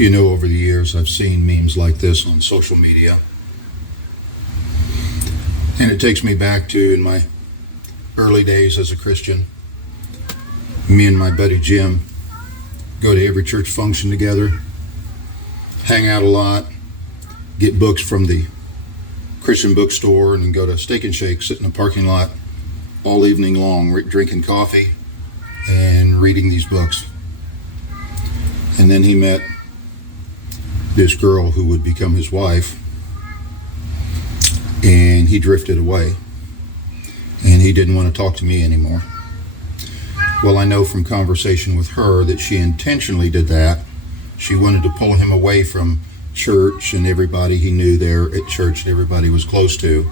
Over the years, I've seen memes like this on social media. And it takes me back to in my early days as a Christian. Me and my buddy Jim go to every church function together, hang out a lot, get books from the Christian bookstore, and then go to Steak and Shake, sit in the parking lot all evening long, drinking coffee and reading these books. And then he met this girl who would become his wife, and he drifted away, and he didn't want to talk to me anymore. Well, I know from conversation with her that she intentionally did that. She wanted to pull him away from church and everybody he knew there at church and everybody was close to.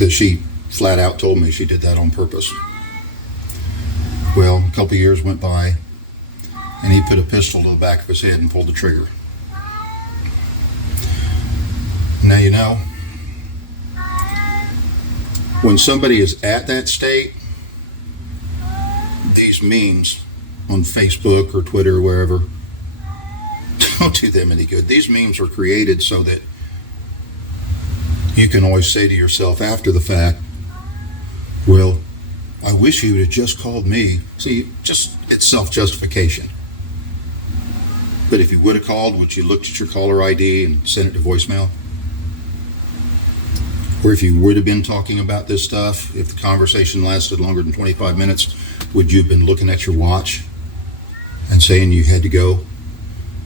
That she flat out told me she did that on purpose. Well, a couple of years went by, and he put a pistol to the back of his head and pulled the trigger. Now, when somebody is at that state, these memes on Facebook or Twitter or wherever don't do them any good. These memes were created so that you can always say to yourself after the fact, well, I wish he would have just called me. See, it's self-justification. But if you would have called, would you looked at your caller ID and sent it to voicemail? Or if you would have been talking about this stuff, if the conversation lasted longer than 25 minutes, would you have been looking at your watch and saying you had to go?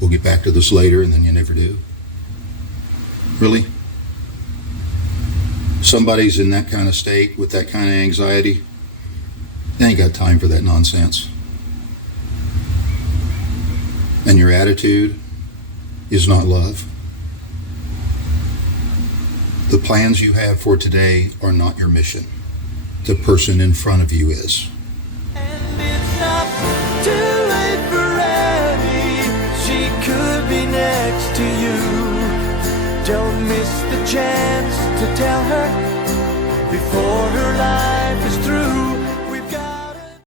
We'll get back to this later, and then you never do. Really? Somebody's in that kind of state with that kind of anxiety, they ain't got time for that nonsense. And your attitude is not love. The plans you have for today are not your mission. The person in front of you is. And it's not too late for Abby. She could be next to you. Don't miss the chance to tell her before her life is through.